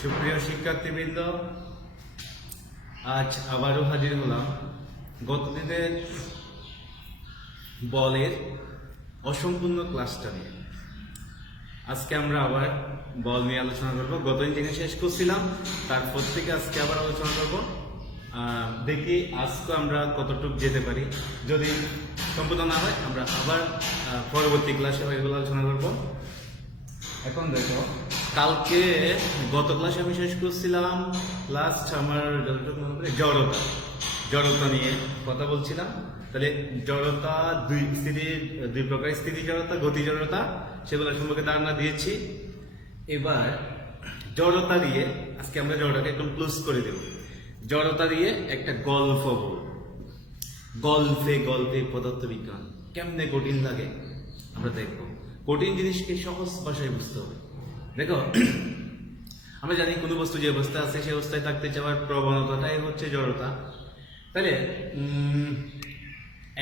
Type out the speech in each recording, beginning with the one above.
সুপ্রিয় শিক্ষার্থীবৃন্দ, আজ আবারও হাজির হলাম গতদিনের বলের অসম্পূর্ণ ক্লাসটা নিয়ে। আজকে আমরা আবার বল নিয়ে আলোচনা করব। গতদিন যেখানে শেষ করছিলাম তারপর থেকে আজকে আবার আলোচনা করব। দেখি আজকে আমরা কতটুকু যেতে পারি। যদি সম্পূর্ণ না হয় আমরা আবার পরবর্তী ক্লাসে এগুলো আলোচনা করব। এখন দেখো, কালকে গত ক্লাসে আমি শেষ করছিলাম লাস্ট আমার যতটুকু মনে পড়ে জড়তা নিয়ে কথা বলছিলাম। তাহলে জড়তা দুই প্রকার, স্থিতি জড়তা, গতি জড়তা, সেগুলো সম্পর্কে ধারণা দিয়েছি। এবার জড়তা দিয়ে আজকে আমরা জড়তাকে একটু ক্লোজ করে দেব। জড়তা দিয়ে একটা গল্প বলব। গল্পে পদার্থবিজ্ঞান কেমনে কঠিন লাগে আমরা দেখবো। কঠিন জিনিসকে সহজ ভাষায় বুঝতে হবে। দেখো, আমরা জানি কোনো বস্তু যে অবস্থায় আছে সেই অবস্থায় থাকতে চাওয়ার প্রবণতাটাই হচ্ছে জড়তা। তাহলে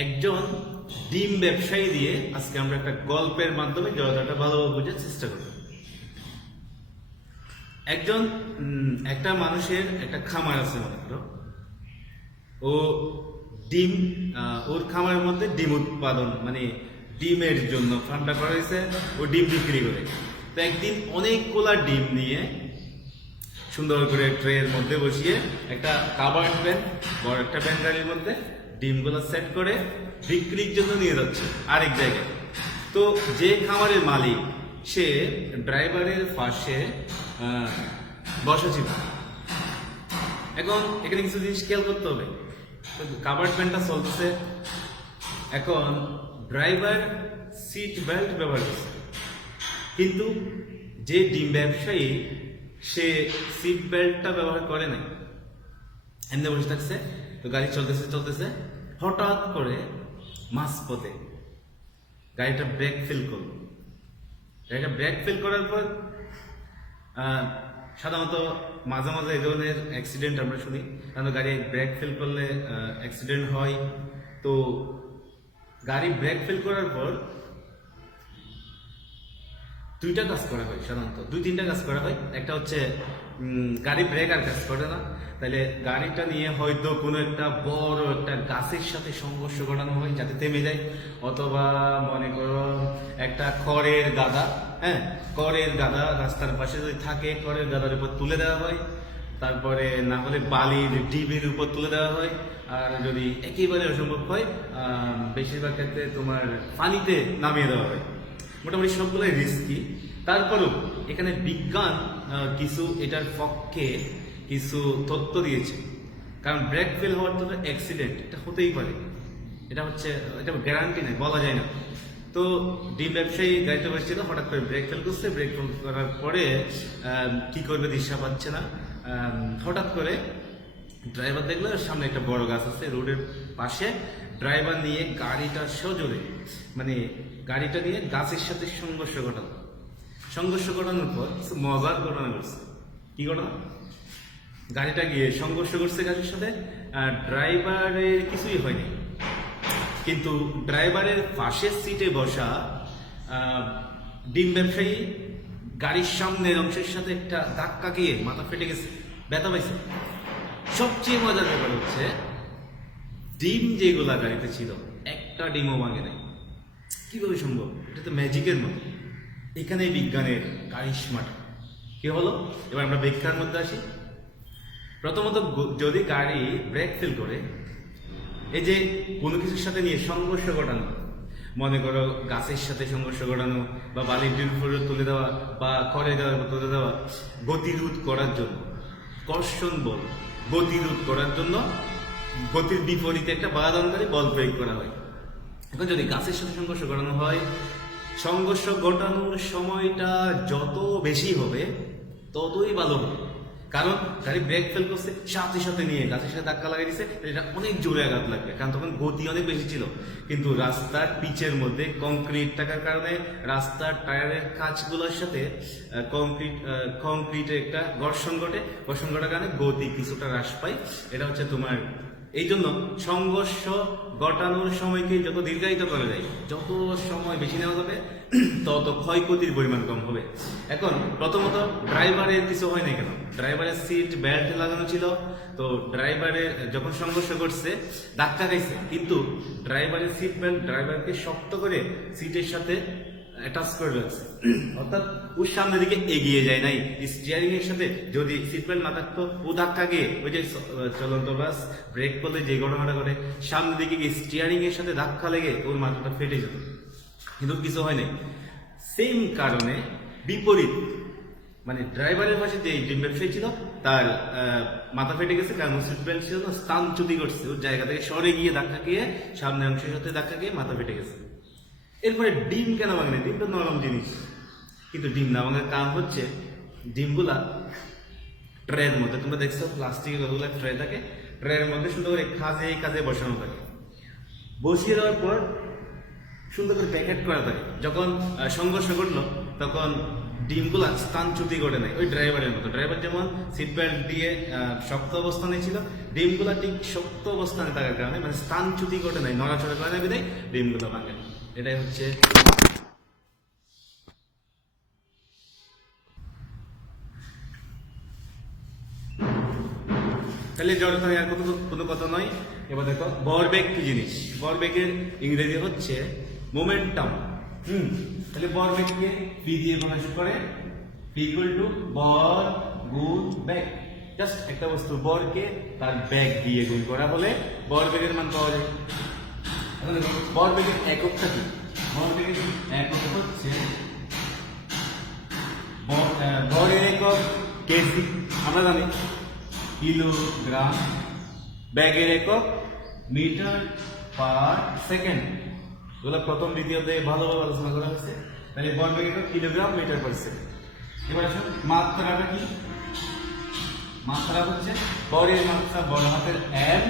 একজন ডিম ব্যবসায়ী দিয়ে আজকে আমরা একটা গল্পের মাধ্যমে জড়তাটা ভালোভাবে বোঝার চেষ্টা করব। একটা মানুষের একটা খামার আছে, মনে করো। ও ডিম, ওর খামারের মধ্যে ডিম উৎপাদন, মানে ডিমের জন্য ফার্মটা করা হয়েছে, ও ডিম বিক্রি করে। তো একদিন অনেকগুলা ডিম নিয়ে সুন্দর করে ট্রের মধ্যে বসিয়ে একটা কাভার্ড ভ্যান, বড় একটা ভ্যান গাড়ির মধ্যে ডিমগুলো সেট করে বিক্রির জন্য নিয়ে যাচ্ছে আরেক জায়গায়। তো যে খামারের মালিক, সে ড্রাইভারের পাশে বসা ছিল। এখন এখানে কিছু জিনিস খেয়াল করতে হবে। কাভার্ড ভ্যানটা চলতেছে, এখন ড্রাইভার সিট বেল্ট ব্যবহার করছে, কিন্তু যে ডিম ব্যবসায়ী সে সিট বেল্টটা ব্যবহার করে নাই, এমনি বসে থাকছে। তো গাড়ি চলতেছে, হঠাৎ করে মাঝপথে গাড়িটা ব্রেক ফেল করলো। গাড়িটা ব্রেক ফেল করার পর সাধারণত মাঝে মাঝে এই ধরনের অ্যাক্সিডেন্ট আমরা শুনি, কারণ গাড়ি ব্রেক ফেল করলে অ্যাক্সিডেন্ট হয়। তো গাড়ি ব্রেক ফেল করার পর দুইটা কাজ করা হয়, সাধারণত দুই-তিনটা কাজ করা হয়। একটা হচ্ছে গাড়ি ব্রেক আর কাজ করে না, তাহলে গাড়িটা নিয়ে হয়তো কোনো একটা বড় একটা গাছের সাথে সংঘর্ষ ঘটানো হয় যাতে থেমে যায়, অথবা মনে করো একটা খড়ের গাদা, খড়ের গাদা রাস্তার পাশে যদি থাকে, খড়ের গাদার উপর তুলে দেওয়া হয়। তারপরে না হলে বালির ডিবির উপর তুলে দেওয়া হয়। আর যদি একেবারে অসম্ভব হয়, বেশিরভাগ ক্ষেত্রে তোমার পানিতে নামিয়ে দেওয়া হয়। মোটামুটি সবগুলোই রিস্কি। তারপরেও এখানে বিজ্ঞান কিছু এটার পক্ষে কিছু তথ্য দিয়েছে, কারণ ব্রেক ফেল হওয়ার জন্য অ্যাক্সিডেন্ট এটা হতেই পারে, এটা গ্যারান্টি নেই, বলা যায় না। তো ডিম ব্যবসায়ী গাড়িতে বসছিল, হঠাৎ করে ব্রেক ফেল করছে। ব্রেক ফেল করার পরে কি করবে দিশা পাচ্ছে না। হঠাৎ করে ড্রাইভার দেখলো সামনে একটা বড় গাছ আছে রোডের পাশে। ড্রাইভার নিয়ে গাড়িটা সজোরে, মানে গাড়িটা নিয়ে গাছের সাথে সংঘর্ষ ঘটানোর পর কিছু মজার ঘটনা ঘটছে। কি ঘটনা? গাড়িটা গিয়ে সংঘর্ষ করছে গাড়ির সাথে, ড্রাইভারের কিছুই হয়নি, কিন্তু ড্রাইভারের পাশের সিটে বসা ডিম ব্যবসায়ী গাড়ির সামনের অংশের সাথে একটা ধাক্কা গিয়ে মাথা ফেটে গেছে, ব্যথা পাইছে। সবচেয়ে মজার ব্যাপার হচ্ছে, ডিম যেগুলা গাড়িতে ছিল একটা ডিমও ভাঙে নাই। কিভাবে সম্ভব? এটা তো ম্যাজিকের মতো। এখানে বিজ্ঞানের কারিশমাটা কি হলো, এবার আমরা ব্যাখ্যার মধ্যে আসি। প্রথমত, যদি গাড়ি ব্রেক ফেল করে, এই যে কোনো কিছুর সাথে নিয়ে সংঘর্ষ ঘটানো, মনে করো গাছের সাথে সংঘর্ষ ঘটানো, বা বালির ডিম উপরে তুলে দেওয়া, বা খড়ে তুলে দেওয়া, গতিরোধ করার জন্য, কর্ষণ বল গতিরোধ করার জন্য গতির বিপরীতে একটা বাধাদানকারী বল প্রয়োগ করা হয়। এখন যদি গাছের সাথে সংঘর্ষ ঘটানো হয়, সংঘর্ষ ঘটানোর সময়টা যত বেশি হবে ততই ভালো হবে, কারণ গাড়ি ব্রেক ফেল করছে, সাথে সাথে নিয়ে গাছের সাথে ধাক্কা লাগিয়ে দিচ্ছে, এটা অনেক জোরে আঘাত লাগবে, কারণ তখন গতি অনেক বেশি ছিল। কিন্তু রাস্তার পিচের মধ্যে কংক্রিট থাকার কারণে রাস্তার টায়ারের কাঁচগুলোর সাথে কংক্রিটের একটা ঘর্ষণ ঘটার কারণে গতি কিছুটা হ্রাস পায়। এটা হচ্ছে তোমার এই জন্য সংঘর্ষ ঘটানোর সময়কে যত দীর্ঘায়িত করা যায়, যত সময় বেশি নেওয়া যাবে তত ক্ষয়ক্ষতির পরিমাণ কম হবে। এখন প্রথমত ড্রাইভারের কিছু হয় না কেন? ড্রাইভারের সিট বেল্ট লাগানো ছিল, তো ড্রাইভারের যখন সংঘর্ষ করছে ধাক্কা খাইছে, কিন্তু ড্রাইভারের সিট বেল্ট ড্রাইভারকে শক্ত করে সিটের সাথে অ্যাটাচ করে রাখছে, অর্থাৎ ওর সামনের দিকে এগিয়ে যায় নাই। স্টিয়ারিং এর সাথে যদি সিট বেল্ট না থাকতো, ও ধাক্কা গিয়ে ওই যে চলন্ত বাস ব্রেক করলে যে ঘটনাটা করে, সামনের দিকে গিয়ে স্টিয়ারিং এর সাথে ধাক্কা লেগে ওর মাথাটা ফেটে যেত, কিন্তু কিছু হয় নাই। সেম কারণে বিপরীত, মানে ড্রাইভারের পাশে যে ডিম ব্যবসায়ী ছিল তার মাথা ফেটে গেছে, কারণ সিট বেল্ট ছিল না, স্থানচ্যুতি করছে, ওর জায়গা থেকে সরে গিয়ে ধাক্কা খেয়ে সামনের অংশের সাথে ধাক্কা খেয়ে মাথা ফেটে গেছে। এরপরে ডিম কেন ভাঙে? ডিম তো নরম জিনিস, কিন্তু ডিম না ভাঙার কারণ হচ্ছে ডিমগুলা ট্রের মধ্যে, তোমরা দেখছো প্লাস্টিকের কতগুলো ট্রে থাকে, ট্রের মধ্যে সুন্দর করে কাজে কাজে বসানো থাকে, বসিয়ে দেওয়ার পর সুন্দর করে প্যাকেট করা থাকে। যখন সংঘর্ষ ঘটলো তখন ডিমগুলা স্থানচ্যুতি ঘটে নাই, ওই ড্রাইভারের মতো। ড্রাইভার যেমন সিট বেল্ট দিয়ে শক্ত অবস্থানে ছিল, ডিমগুলা ঠিক শক্ত অবস্থানে থাকার কারণে মানে স্থানচ্যুতি ঘটে নাই, নড়াচড়া করে না বিধায় ডিমগুলো ভাঙে। এটাই হচ্ছে তাহলে জড়তা আর কোনো কথা নয়। এবার দেখো ভরবেগ কি জিনিস। ভরবেগের ইংরেজি হচ্ছে মোমেন্টাম। তাহলে ভরবেগকে পি দিয়ে প্রকাশ করে, পি ইকুয়াল টু ভর গুণ বেগ। জাস্ট একটা বস্তু ভরকে তার বেগ দিয়ে গুণ করা হলে ভরবেগের মান পাওয়া যায়। এখন দেখো ভরবেগের এককটা কি? ভরবেগের একক হচ্ছে ভরের একক কেজি, আমরা জানি কিলোগ্রাম, ব্যাগের একক মিটার পার সেকেন্ড। এগুলো প্রথম দ্বিতীয়তে ভালোভাবে আলোচনা করা হয়েছে। তাহলে ভরবেগ একক কিলোগ্রাম মিটার পার সেকেন্ড। এবার আসুন মাত্রাটা কি? মাত্রা হচ্ছে ভরের মাত্রা বড় হাতের এম,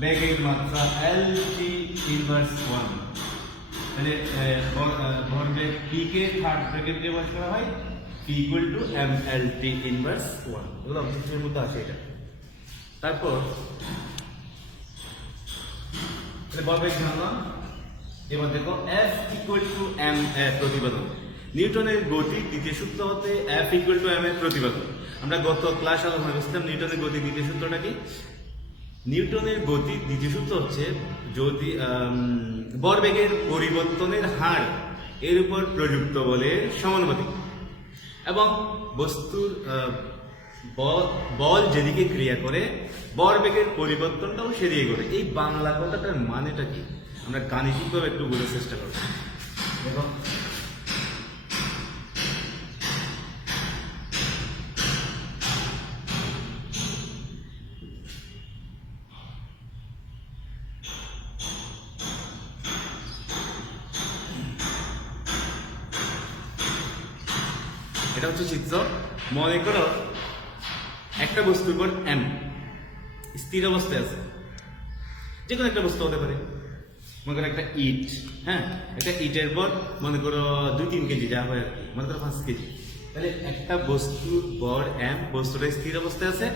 ব্যাগের মাত্রা এল টি ইনভার্স 1। তাহলে ভরবেগ পি কে থার্ড ব্র্যাকেট দিয়ে প্রকাশ করা হয়, P equal to MLT inverse 1। এগুলো অবজেক্টের মধ্যে আসে এটা। তারপর ভরবেগ জানলাম। এবার দেখো F equal to m প্রতিপাদন। নিউটনের গতি দ্বিতীয় সূত্র হতে F equal to m এর প্রতিপাদন। আমরা গত ক্লাস আলোচনা করছিলাম নিউটনের গতি দ্বিতীয় সূত্রটা কি। নিউটনের গতি দ্বিতীয় সূত্র হচ্ছে যদি ভরবেগের পরিবর্তনের হার এর উপর প্রযুক্ত বলের সমানুপাতিক এবং বস্তুর বল যেদিকে ক্রিয়া করে ভরবেগের পরিবর্তনটাও সেদিকে করে। এই বাংলা কথাটার মানেটা কি আমরা গাণিতিকভাবে একটু বোঝার চেষ্টা করব। দেখো এটা হচ্ছে চিত্র। মনে করো একটা বস্তুর উপর এম স্থির অবস্থায় আছে, যে কোনো একটা বস্তু হতে পারে। মনে করো একটা ইট, হ্যাঁ, একটা ইটের পর মনে করো 2-3 কেজি যা হয় আর কি, মনে করো 5 কেজি। তাহলে একটা বস্তুর ভর এম, বস্তুটা স্থির অবস্থায় আছে,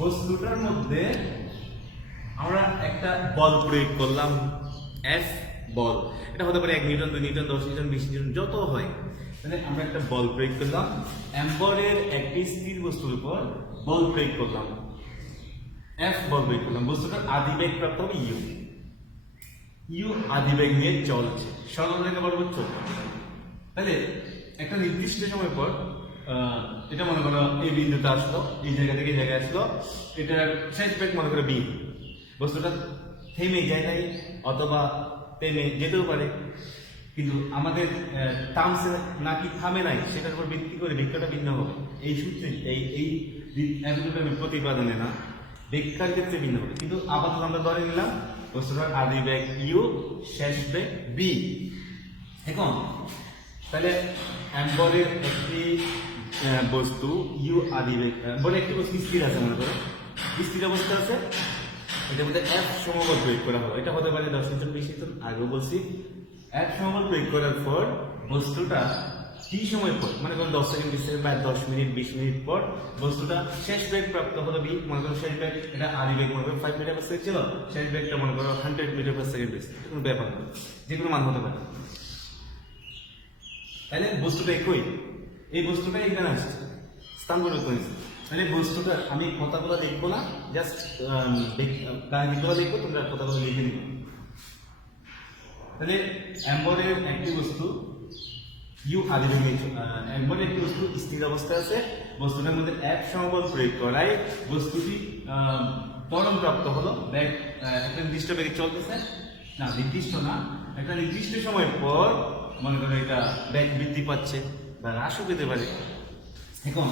বস্তুটার মধ্যে আমরা একটা বল প্রয়োগ করলাম এফ বল। এটা হতে পারে 1 নিউটন, 2 নিউটন, 10 নিউটন, 20 নিউটন, যত হয়। তাহলে আমরা একটা বল প্রয়োগ করলাম, এম্বরের একটি স্থির বস্তুর উপর বল প্রয়োগ করলাম, এফ বল প্রয়োগ করলাম। বস্তুটার আদিবেগ প্রাপ্ত হবে ইউ। ইউ আদিবেগ নিয়ে চলছে, সরলরেখা বরাবর চলছে। তাহলে একটা নির্দিষ্ট সময় পর এটা মনে করো এই বিন্দুটা আসলো, এই জায়গা থেকে এই জায়গায় আসলো, এটার শেষ বেগ মনে করো বি। বস্তুটা থেমে যায় নাই অথবা থেমে যেতেও পারে, কিন্তু আমাদের টার্মসে নাকি থামে নাই সেটার উপর ভিত্তি করে ব্যাখ্যাটা ভিন্ন হবে। এই সূত্রে এই প্রতিপাদনে না, ব্যাখ্যার ক্ষেত্রে ভিন্ন হবে। কিন্তু আপাতত আমরা ধরে নিলাম বস্তুটার আদি বেগ ইউ, শেষ বেগ বি। এখন তাহলে এম্বরের একটি বস্তু ইউ আদি বেগ, এম্বরের একটি বস্তু স্থির আছে, মনে করো স্থির অবস্থা আছে, এটার মধ্যে এফ সমবল প্রয়োগ করা হবে। এটা হতে পারে 10 নিউটন, 20 নিউটন, আগেও বলছি। এক সমবল প্রয়োগ করার পর বস্তুটা টি সময় পর মনে করুন 10 সেকেন্ড 20 সেকেন্ড বা 10 মিনিট 20 মিনিট পর বস্তুটা শেষ বেগ প্রাপ্ত হলো বি, মনে করুন শেষ বেগ এটা আদি বেগ মনে করুন 5 মিটার পার সেকেন্ড ছিল, শেষ বেগটা মনে করো 100 মিটার পার সেকেন্ড হয়েছে, কোনো ব্যাপার না, যে কোনো মান হতে পারে। তাহলে বস্তুটা একই, এই বস্তুটা এখানে আসছে, স্থান পরিবর্তন হয়েছে। তাহলে বস্তুটা আমি কথাগুলো দেখবো না, জাস্ট গাণিতিকগুলো দেখবো, তোমরা কথাগুলো লিখে নিবে। তাহলে অ্যাম্বরের একটি বস্তু ইউ আদি বেগে অ্যাম্বরের একটি বস্তু স্থির অবস্থায় আছে, বস্তুটার মধ্যে এক সমবল প্রয়োগ করায় বস্তুটি ত্বরণ প্রাপ্ত হলো, ব্যাগ একটা নির্দিষ্ট বেগে চলতেছে, না নির্দিষ্ট না, একটা নির্দিষ্ট সময় পর মনে করো এটা ব্যাগ বৃদ্ধি পাচ্ছে বা হ্রাসও পেতে পারে। এখন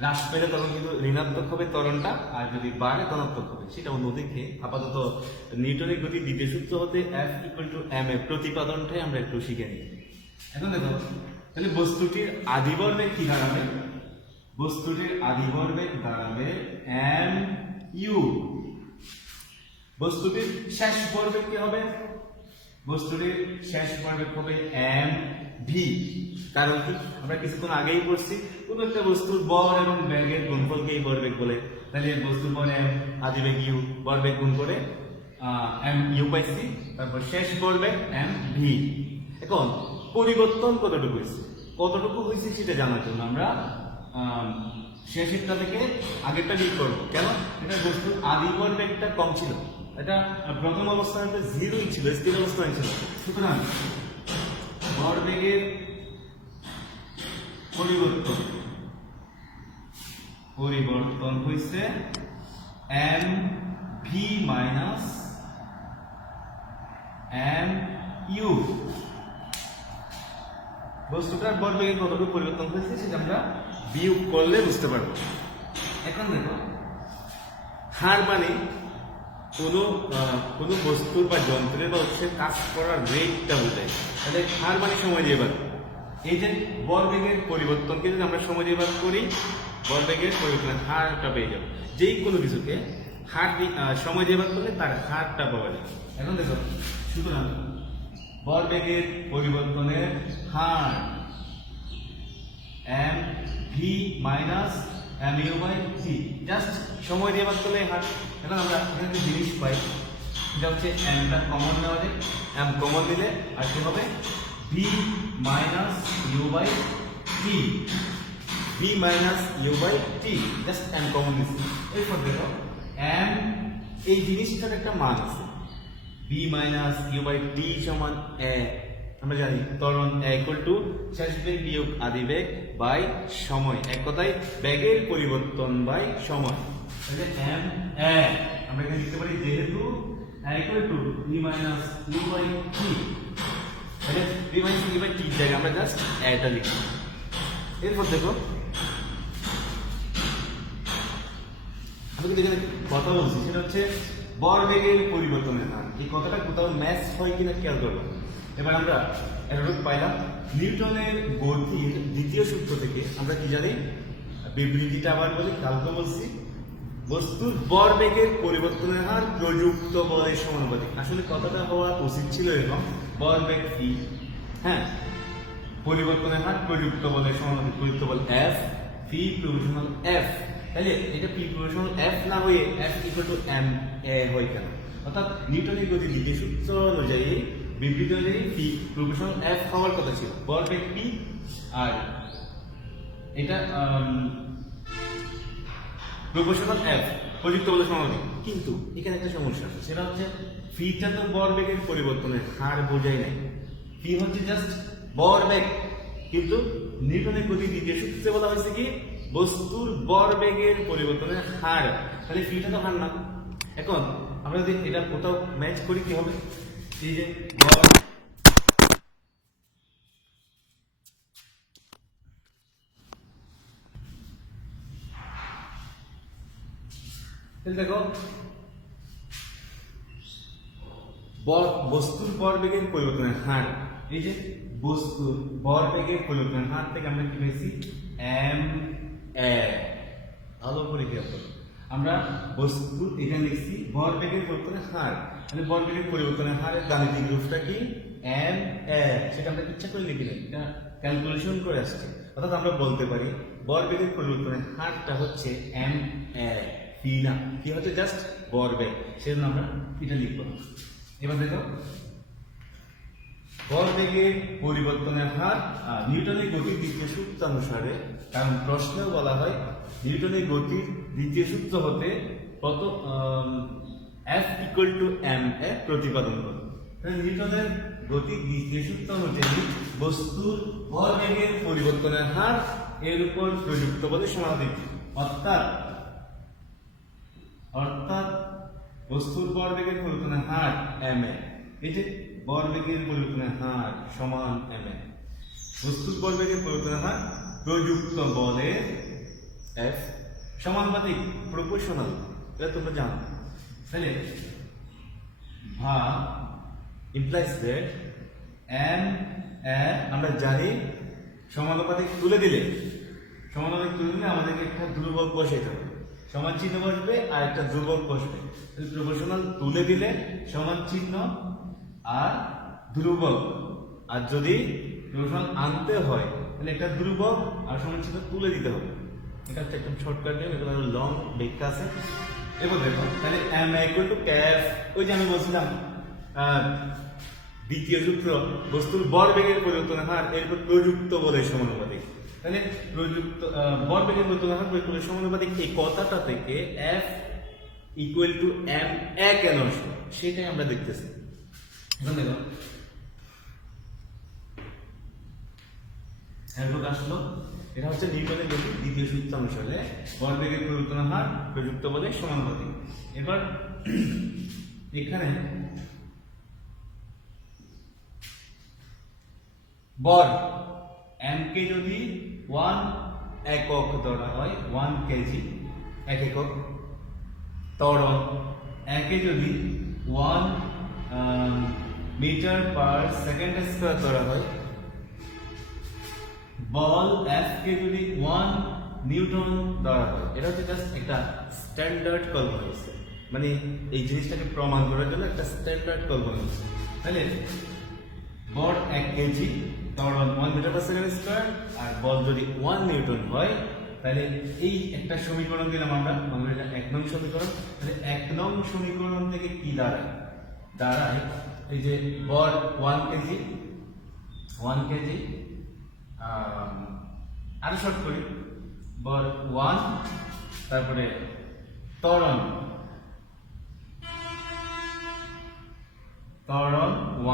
হ্রাস পেলে তখন কিন্তু ঋণাত্মক হবে ত্বরণটা, আর যদি বাড়ে ধনাত্মক হবে, সেটা অন্যদিকে। আপাতত নিউটনের গতির দ্বিতীয় সূত্র হতে F=ma প্রতিপাদনটাই আমরা একটু শিখে নিই। এখন দেখো, তাহলে বস্তুটির আদিবর বেগ কি দাঁড়াবে? বস্তুটির আদিবর বেগ দাঁড়াবে mu। বস্তুটির শেষ ভরবেগ কি হবে? বস্তুটির শেষ ভরবেগ হবে mv। কারণ কি, আমরা কিছুক্ষণ আগেই পড়ছি, কোন একটা বস্তুর ভর এবং বেগের গুণফলকেই ভরবেগ বলে। তাহলে বস্তুর ভর m, আদিবেগ u, ভরবেগ গুণ করে mu পাইছি, তারপর শেষ ভরবেগ mv। এখন পরিবর্তন কতটুকু হয়েছে, কতটুকু হয়েছে সেটা জানার জন্য আমরা শেষেরটা থেকে আগেরটা বিয়োগ করবো। কেন? এটা বস্তুর আদি ভরবেগটা কম ছিল, এটা প্রথম অবস্থায় 0 ছিল, স্থির অবস্থায় ছিল। সুতরাং ভরবেগের পরিবর্তন হয়েছে mv মাইনাস mu। বস্তুটার ভরবেগের কতটুকু পরিবর্তন হয়েছে সেটা আমরা বিয়োগ করলে বুঝতে পারবো। এখন দেখো, হার মানে কোনো বস্তুর বা যন্ত্রের বা উৎসের কাজ করার রেটটা বোঝায়। তাহলে হার মানে সময় দিয়ে ভাগ, এই যে ভরবেগের পরিবর্তনকে যদি আমরা সময় দিয়ে ভাগ করি, ভরবেগের পরিবর্তনের হারটা পেয়ে যাবো। যেই কোনো কিছুকে হার সময় দিয়ে ভাগ করলে তার হারটা পাওয়া যায়। এখন দেখো, সুতরাং ভরবেগের পরিবর্তনের হার mv minus mu by c, just সময় দিয়ে ভাগ করলে হার। এখন আমরা এখানে একটা জিনিস পাই, এটা হচ্ছে mটা কমন নেওয়া যায়, m কমন নিলে আর কি হবে v minus u by t, v minus u by t, just m common নিচ্ছি। এরপর দেখো m এই জিনিসটার একটা মান আছে, v minus u by t সমান a। আমরা জানি ত্বরণ শেষ বেগ বিয়োগ আদি বেগ বাই সময়, এক কথায় বেগের পরিবর্তন বাই সময়। তাহলে m a আমরা এখানে লিখতে পারি, যেহেতু v minus u by t, তাহলে v minus u by t এর জায়গায় আমরা জাস্ট এটা লিখি। এরপর দেখো, আমি কিন্তু এখানে কথা বলছি, সেটা হচ্ছে ভরবেগের পরিবর্তনের হার। এই কথাটা কোথাও ম্যাচ হয় কিনা খেয়াল করবো। এবার আমরা এরূপ পাইলাম নিউটনের গতির দ্বিতীয় সূত্র থেকে আমরা কি জানি, বিবৃতিটা আবার বলি, কালকে বলছি, বস্তুর ভরবেগের পরিবর্তনের হার প্রযুক্ত বলের সমানুপাতিক। আসলে কথাটা হওয়া উচিত ছিল এরকম, ভরবেগ কি, হ্যাঁ, পরিবর্তনের হার প্রযুক্ত বলের সমানুপাতিক, প্রযুক্ত বল F, P প্রপোর্শনাল F। তাহলে এটা P প্রপোর্শনাল F না হয়ে F = ma হয় কেন? অর্থাৎ নিউটনের গতির দ্বিতীয় সূত্র অনুযায়ী, বিবৃতি অনুযায়ী P প্রপোর্শনাল F হওয়ার কথা ছিল, ভরবেগ P, আর এটা প্রপোর্শনাল F, প্রযুক্ত বলের সমানুপাতিক। কিন্তু এখানে একটা সমস্যা আছে, সেটা হচ্ছে ফিটা তো ভরবেগের পরিবর্তনের হার বোঝাই নাই, P হচ্ছে জাস্ট ভরবেগ, কিন্তু নিউটনের গতির দ্বিতীয় সূত্রে বলা হয়েছে কি বস্তুর ভরবেগের পরিবর্তনের হার, তাহলে ফিটা তো হার না। এখন আমরা যদি এটা কোথাও ম্যাচ করি কি হবে, এই যে দেখো, বস্তুর ভরবেগের পরিবর্তনের হার, এই যে বস্তুর ভরবেগের পরিবর্তনের হার থেকে আমরা কি পেয়েছি ma। ভালো করে খেয়াল করো, আমরা বস্তুর এখানে লিখছি ভরবেগের পরিবর্তনের হার, মানে ভরবেগের পরিবর্তনের হারের গাণিতিক রূপটা কি এম এ, সেটা আমরা ইচ্ছা করে লিখি না, এটা ক্যালকুলেশন করে আসছে। অর্থাৎ আমরা বলতে পারি ভরবেগের পরিবর্তনের হারটা হচ্ছে এম এ, পি না, কি হচ্ছে জাস্ট ভরবেগ, সেজন্য আমরা এটা লিখব। এবার দেখো ভরবেগের পরিবর্তনের হার নিউটনের গতির দ্বিতীয় সূত্র অনুসারে, কারণ প্রশ্নেও বলা হয় নিউটনের গতির দ্বিতীয় সূত্র হতে কত F ইকুয়াল টু এম এ প্রতিপাদন করো। নিউটনের গতির দ্বিতীয় সূত্র অনুযায়ী বস্তুর ভরবেগের পরিবর্তনের হার এর উপর প্রযুক্ত বলে সমানুপাতিক। অর্থাৎ বস্তুর ভরবেগের পরিবর্তনের হার এম এ, এই যে ভরবেগের পরিবর্তনের হার সমান এম এ, বস্তুর ভরবেগের পরিবর্তনের হার প্রযুক্ত বলের এফ সমানুপাতিক, প্রপোর্শনাল, এটা তোমরা জানো। তাহলে ভাগ ইমপ্লাইজ দ্যাট এম এ আমরা জানি সমানুপাতিক তুলে দিলে আমাদেরকে একটা ধ্রুবক বসাইতে হবে, সমান চিহ্ন বসবে আর একটা ধ্রুবক বসবে। প্রপোর্শনাল তুলে দিলে সমান চিহ্ন আর ধ্রুবক, আর যদি প্রপোর্শনাল আনতে হয় তাহলে একটা ধ্রুবক আর সমান চিহ্ন তুলে দিতে হবে। এটা হচ্ছে একদম শর্টকাট নিয়ম, এগুলো লং ব্যাখ্যা আছে। এবার দেখো তাহলে এম ইকুয়াল টু ক্যাফ, ওই যে আমি বলছিলাম দ্বিতীয় সূত্র বস্তুর ভরবেগের পরিবর্তনের হার এর উপর প্রযুক্ত বলের সমানুপাতিক। তাহলে প্রযুক্ত ভরবেগের পরিবর্তনের হার প্রযুক্ত বলের সমানুপাতিক, এই কথাটা থেকে এফ ইকুয়াল টু এম এ কেন আসলো সেটাই আমরা দেখতেছি। এখন দেখো এরকম আসলো, এটা হচ্ছে নিউটনের গতির দ্বিতীয় সূত্র অনুসারে ভরবেগের পরিবর্তনের হার প্রযুক্ত বলের সমানুপাতিক। এবার এখানে বল এম কে যদি 1 একক ধরা হয়, 1 কেজি এক একক, ত্বরণ একে যদি 1 মিটার পার সেকেন্ড স্কয়ার ধরা হয়, বল এফ কে যদি 1 নিউটন ধরা হয়। এটা হচ্ছে জাস্ট একটা স্ট্যান্ডার্ড কল্পনা হচ্ছে, মানে এই জিনিসটাকে প্রমাণ করার জন্য একটা স্ট্যান্ডার্ড কল্পনা হচ্ছে। তাহলে বল 1 কেজি, ত্বরণ 1 মিটার পার সেকেন্ড স্কয়ার, আর বল যদি 1 নিউটন হয়, তাহলে এই একটা সমীকরণ দিলাম আমরা এটা 1 নং সমীকরণ। তাহলে 1 নং সমীকরণ থেকে কি দাঁড়ায় এই যে বল 1 কেজি আরো শর্ট করি, বল 1, তারপরে ত্বরণ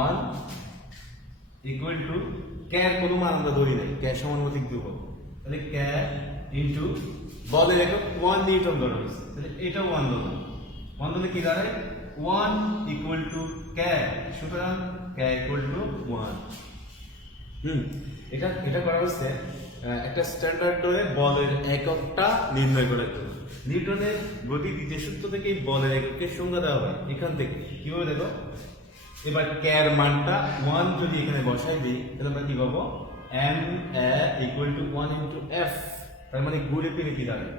1 ইকুয়াল টু কে এর কোনো মান আমরা ধরি নাই, কে সমানুপাতিক ধ্রুবক, তাহলে কে ইনটু বলের একক 1 নিউটন ধরা হয়েছে, তাহলে এটা 1 ধরলাম। 1 ধরলে কি দাঁড়ায় 1 ইকুয়াল টু কে, সুতরাং কে ইকুয়াল টু 1। এটা করা হচ্ছে একটা স্ট্যান্ডার্ড ধরে বলের এককটা নির্ণয় করার জন্য। নিউটনের গতির দ্বিতীয় সূত্র থেকে এই বলের এককের সংজ্ঞা দেওয়া হয় এখান থেকে। কিভাবে দেখো, এবার কে এর মানটা 1 যদি এখানে বসাই দিই, তাহলে আমরা কি পাবো, M A equal to 1 into F, তার মানে ঘুরে ফিরে কি দাঁড়ায়,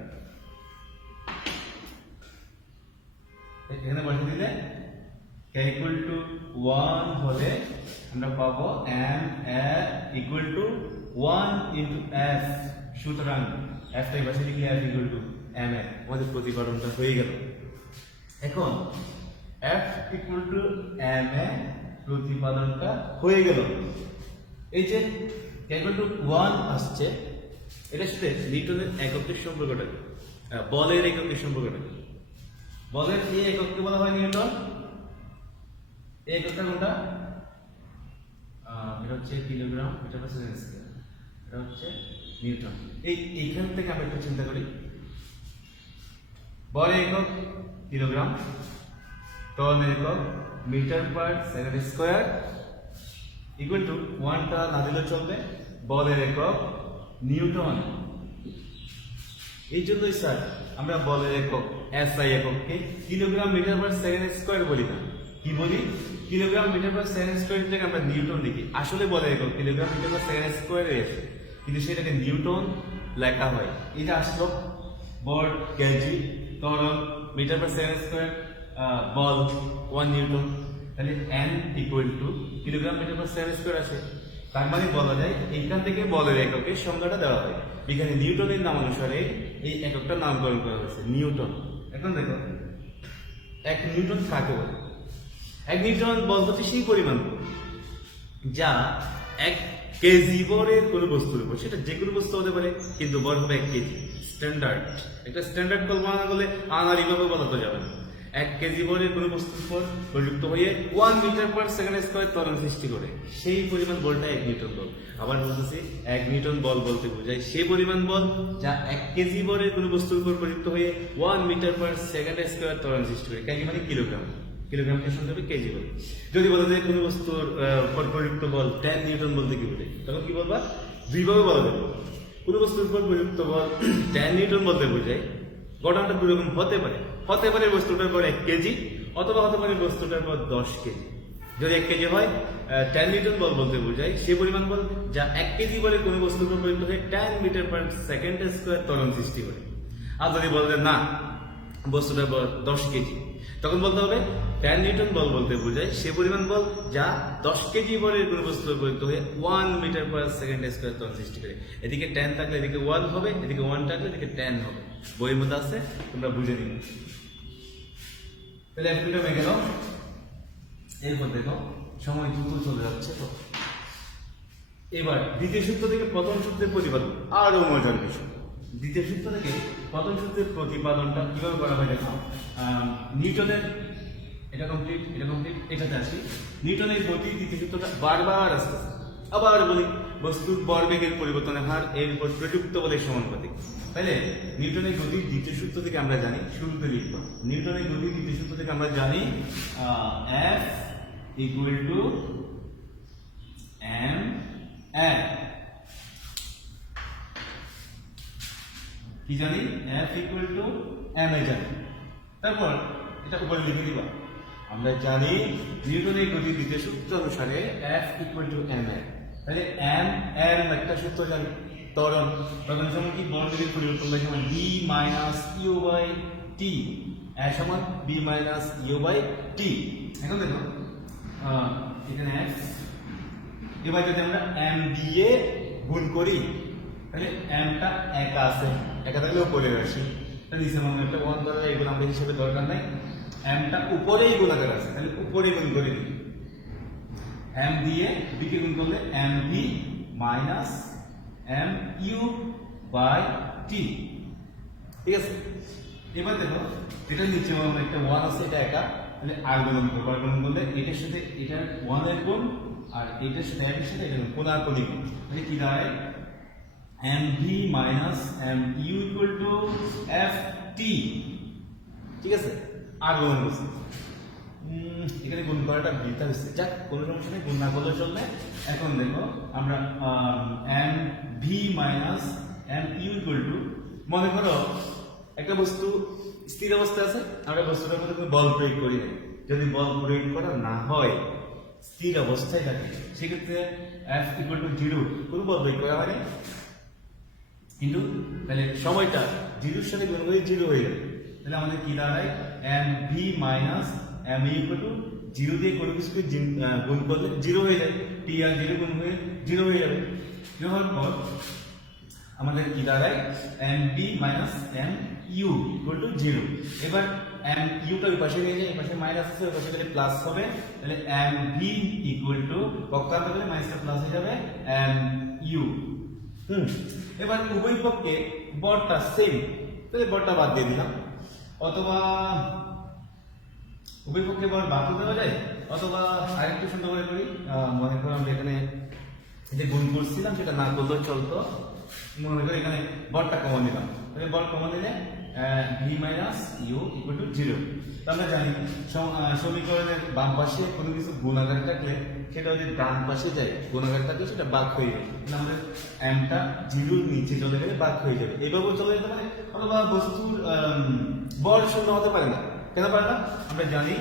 এখানে বসে দিলে কে ইকুয়াল টু 1 হলে আমরা পাবো M A equal to 1 into F, সুতরাং এফ টাই বসে দিলে F equal to M A, আমাদের প্রতিপাদনটা হয়ে গেল। এখন F equal to M A প্রতিপাদনটা হয়ে গেল। এই যে ইকুয়াল টু 1 আসছে, এটার সাথে নিউটনের এককের সম্পর্কটা, বলের এককের সম্পর্কটা, বলের এই একককে বলা হয় নিউটন, এই এককটা কোনটা, এটা হচ্ছে kilogram metre per second square, এটা হচ্ছে নিউটন। এইখান থেকে আমরা একটু চিন্তা করি, বলের একক কিলোগ্রাম, ত্বরণের একক metre per second square, equal to 1টা না দিলে চলবে, বলের একক নিউটন। এই জন্যই স্যার আমরা বলের একক এসআই একককে kilogram metre per second square বলি না, কি বলি, kilogram metre per second square থেকে আমরা নিউটন লিখি। আসলে বলের একক কিলোগ্রাম মিটার পার সেকেন্ড স্কয়ারে আসে, কিন্তু সেটাকে নিউটন লেখা হয়। এটা আসলো বল কেজি, ত্বরণ মিটার পার সেকেন্ড স্কয়ার, বল 1 নিউটন, তাহলে n equal to kilogram metre per second square আসে। তার মানে বলা যায় এইখান থেকে বলের এককের সংজ্ঞাটা দেওয়া হয়। এখানে নিউটনের নাম অনুসারে এই এককটার নামকরণ করা হয়েছে নিউটন। এখন দেখো 1 নিউটন কাকে বলে? 1 নিউটন বল হচ্ছে সেই পরিমাণ বল যা 1 কেজি বরের কোনো বস্তুর উপর, সেটা যে কোনো বস্তু হতে পারে, কিন্তু বর হবে 1 কেজি। স্ট্যান্ডার্ড, একটা স্ট্যান্ডার্ড কল্পনা করলে আনাড়িভাবে বলা তো যাবে না। 1 কেজি বরের কোনো বস্তুর উপর প্রযুক্ত হয়ে 1 মিটার পার সেকেন্ড স্কয়ার ত্বরণ সৃষ্টি করে, সেই পরিমাণ বলটা 1 নিউটন বল। আবার বলতেছি 1 নিউটন বল বলতে বোঝায় সেই পরিমাণ বল যা 1 কেজি বরের কোনো বস্তুর উপর প্রযুক্ত হয়ে 1 মিটার পার সেকেন্ড স্কয়ার ত্বরণ সৃষ্টি করে। কেজি মানে কিলোগ্রাম, কিলোগ্রামকে শুনতে হবে কেজি বলে। যদি বলা যায় কোনো বস্তুর উপর প্রযুক্ত বল 10 নিউটন বলতে কি বোঝায়, তখন কি বলবা? দুইভাবে বলা যাবে। কোনো বস্তুর উপর প্রযুক্ত বল 10 নিউটন বলতে বোঝায় ঘটনাটা দুরকম হতে পারে। হতে পারে বস্তুটার পর 1 কেজি, অথবা হতে পারে বস্তুটার পর 10 কেজি। যদি 1 কেজি হয় 10 নিউটন বল বলতে বোঝায় সেই পরিমাণ বল যা 1 কেজি বলে কোনো বস্তুর উপর প্রযুক্ত হয়ে 10 মিটার পার সেকেন্ড স্কয়ার ত্বরণ সৃষ্টি করে। আর যদি বলতে না বস্তুটার বল 10 কেজি, তখন বলতে হবে 10 নিউটন বল বলতে বোঝায় সে পরিমাণ বল যা 10 কেজি বলের কোনো বস্তুর প্রযুক্ত হয়ে 1 মিটার পার সেকেন্ড স্কয়ার ত্বরণ সৃষ্টি করে। এদিকে 10 থাকলে এদিকে 1 হবে, এদিকে 1 থাকলে এদিকে 10 হবে। বইয়ের মধ্যে আছে, তোমরা বুঝে নিবে। তাহলে একটু মেখে দাও। এরপর দেখো সময় দ্রুত চলে যাচ্ছে তো। এবার দ্বিতীয় সূত্র থেকে প্রথম সূত্রের প্রতিপাদন আরো মজার বিষয়। দ্বিতীয় সূত্র থেকে প্রথম সূত্রের প্রতিপাদনটা কিভাবে করা হয় দেখো। নিউটনের এটা কমপ্লিট, এটা কমপ্লিট, এটাতে আসি। নিউটনের গতির দ্বিতীয় সূত্রটা বারবার আসছে। আবার বলি বস্তুর ভরবেগের পরিবর্তনের হার এর উপর প্রযুক্ত বলের সমানুপাতিক। তাহলে নিউটনের গতির দ্বিতীয় সূত্র থেকে আমরা জানি, শুরুতে লিখব নিউটনের গতির দ্বিতীয় সূত্র থেকে আমরা জানি F equal to ma। কি জানি? F equal to ma জানি। তারপর এটা উপরে লিখে দিবা। আমরা জানি নিউটনের গতির দ্বিতীয় সূত্র অনুসারে F equal to ma। তাহলে m একটা সূত্র জানি, ত্বরণ। ত্বরণের সমান কি? ভরবেগের পরিবর্তন বাই সমান b minus u by t। এর সমান b minus u by t। এখন দেখো এখানে x, এবার যদি আমরা m দিয়ে গুণ করি তাহলে m টা একা আছে, একা থাকলে উপরে আসে, তাহলে নিচে মনে একটা 1 ধরা যায়। এগুলো আমাদের হিসেবে দরকার নাই। m টা উপরেই গোলাকার আছে, তাহলে উপরে গুণ করে দিই। m দিয়ে b কে গুণ করলে mb minus mu by t। ঠিক আছে? এবার দেখো এটা নিচে আমরা একটা 1 আছে, এটা একা, তাহলে আর গুণ করব। আর গুণ করলে এটার সাথে এটার 1 এর গুণ, আর এটার সাথে এটার সাথে এটার গুণ, কোনাকুনি গুণ। তাহলে কি দাঁড়ায়? mv minus mu equal to ft। ঠিক আছে? আর গুণ করছি, এখানে গুণ করাটা বৃথা হচ্ছে। যাক, কোনো সমস্যা নেই, গুণ না করলে চলবে। এখন দেখো আমরা mv minus mu equal to, মনে করো একটা বস্তু স্থির অবস্থায় আছে, আমরা বস্তুটার মধ্যে কোনো বল প্রয়োগ করি না। যদি বল প্রয়োগ করা না হয়, স্থির অবস্থায় থাকে, সেক্ষেত্রে f ইকুয়াল টু 0, কোনো বল প্রয়োগ করা হয় না। কিন্তু তাহলে সময়টা 0 এর সাথে গুণ করে 0 হয়ে যাবে। তাহলে আমাদের কি দাঁড়ায়? mv minus mu equal to 0 দিয়ে কোনো কিছুকে গুণ করলে 0 হয়ে যায়। t আর 0 গুণ হয়ে 0 হয়ে যাবে। 0 হওয়ার পর আমাদের কি দাঁড়ায়? mb minus mu equal to 0। এবার mu টা ওই পাশে নিয়ে যায়, এই পাশে মাইনাস আছে, ওই পাশে গেলে প্লাস হবে। তাহলে mv ইকুয়াল টু পক্ষান্তর করলে মাইনাসটা প্লাস হয়ে যাবে mu। এবার উভয় পক্ষে বরটা সেম, তাহলে বরটা বাদ দিয়ে দিলাম। অথবা উভয় পক্ষে বর বাদ দেওয়া যায়, অথবা আরেকটু সুন্দর করে করি। মনে করো আমরা এখানে যে গুণ করছিলাম সেটা না করলেও চলতো। মনে করি এখানে বরটা কমন দিলাম, তাহলে বর কমন দিলে v minus u equal to 0। আমরা জানি সমীকরণের বাম পাশে কোনো কিছু গুণাকার থাকলে সেটা যদি ডান পাশে যায়, গুণাকার থাকলে সেটা বাদ হয়ে যায়। আমরা m টা 0 এর নিচে চলে গেলে বাদ হয়ে যাবে। এইভাবে চলে যেতে পারে। অথবা বস্তুর বল শূন্য হতে পারে না। কেন পারে না? আমরা জানি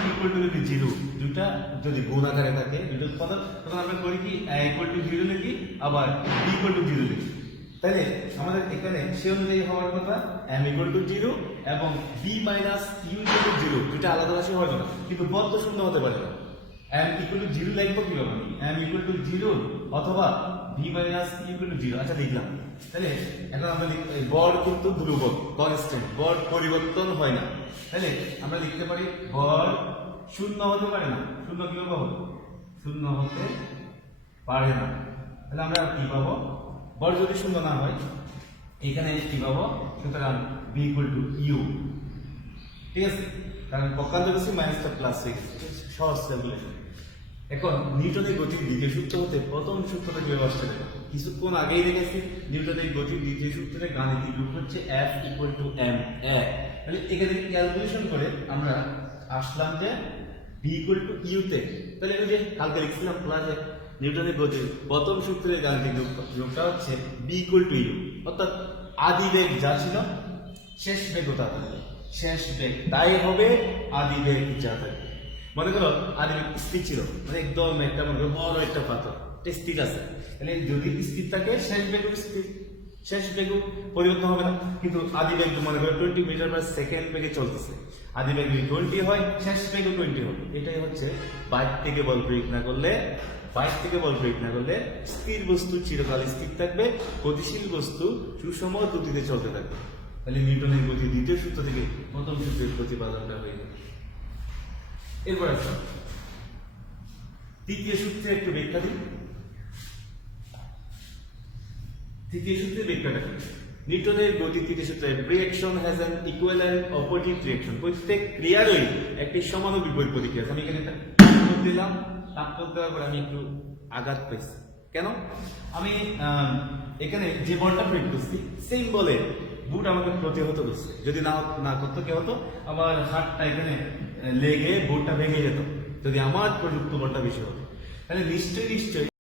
v ইকুয়াল টু যদি 0, দুটা যদি গুণ আকারে থাকে, দুটো উৎপাদক, তখন আমরা করি কি a ইকুয়াল টু 0 লিখি, আবার b ইকুয়াল টু 0 লিখি। তাহলে আমাদের এখানে সে অনুযায়ী হওয়ার কথা m ইকুয়াল টু 0 এবং b minus u equal to 0, দুটো আলাদা রাশি হওয়ার কথা। কিন্তু বল তো শূন্য হতে পারে না। m ইকুয়াল টু 0 লিখবো কিভাবে আমি m ইকুয়াল টু 0 অথবা v minus e equal to 0 আচ্ছা লিখলাম। তাহলে এখন আমরা বল কিন্তু ধ্রুবক কনস্ট্যান্ট, বল পরিবর্তন হয় না। তাহলে আমরা লিখতে পারি বল শূন্য হতে পারে না। শূন্য কিভাবে হবে? শূন্য হতে পারে না। তাহলে আমরা কি পাবো? বল যদি শূন্য না হয় এখানে কি পাবো? সুতরাং b ইকুয়াল টু u, ঠিক আছে? কারণ পক্ষান্তর করছি মাইনাসটা প্লাস হয়ে গেছে, সহজ ক্যালকুলেশন। এখন নিউটনের গতির দ্বিতীয় সূত্র হতে প্রথম সূত্রটা কিভাবে আসছে দেখো। কিছুক্ষণ আগেই দেখেছি নিউটনের গতির দ্বিতীয় সূত্রের গাণিতিক রূপ হচ্ছে F equal to m a। তাহলে এখানে ক্যালকুলেশন করে আমরা আসলাম যে b ইকুয়াল টু u তে। তাহলে এই যে কালকে লিখছিলাম ক্লাসে নিউটনের গতির প্রথম সূত্রের গাণিতিক রূপটা হচ্ছে b ইকুয়াল টু u, অর্থাৎ আদি বেগ যা ছিল শেষ বেগও তা থাকবে, শেষ বেগ তাই হবে আদি বেগ যা থাকবে। মনে করো আদি বেগ স্থির ছিল, মানে একদম একটা মনে করো বড় একটা পাথর স্থির আছে, তাহলে যদি স্থির থাকে শেষ বেগ স্থির, শেষ বেগ পরিবর্তন হবে না। কিন্তু আদি বেগ মনে করো 20 মিটার পার সেকেন্ড বেগে চলতেছে, আদি বেগ 20 হয় শেষ বেগও 20 হবে। এটাই হচ্ছে বাইর থেকে বল প্রয়োগ না করলে, বাইর থেকে বল প্রয়োগ না করলে স্থির বস্তু চিরকাল স্থির থাকবে, গতিশীল বস্তু সুষম গতিতে চলতে থাকবে। তাহলে নিউটনের গতির দ্বিতীয় সূত্র থেকে প্রথম সূত্রের প্রতিপাদনটা হয়ে যাবে। এরপর আসো তৃতীয় সূত্রে একটু ব্যাখ্যা দিই। তৃতীয় সূত্রের ব্যাখ্যাটা কি? নিউটনের গতির তৃতীয় সূত্রে reaction has an equal and opposite reaction. প্রত্যেক ক্রিয়ারই একটি সমান ও বিপরীত প্রতিক্রিয়া আছে। আমি এখানে একটা তাপ দিলাম, তাপ দেওয়ার পরে আমি একটু আঘাত পাইছি। কেন? আমি এখানে যে বলটা প্রয়োগ করছি সেম বলে বুট আমাকে প্রতিহত করছে। যদি না করতো কি হতো? আমার হাতটা এখানে লেগে বুটটা ভেঙে যেত, যদি আমার প্রযুক্ত বলটা বেশি হতো। তাহলে নিশ্চয়ই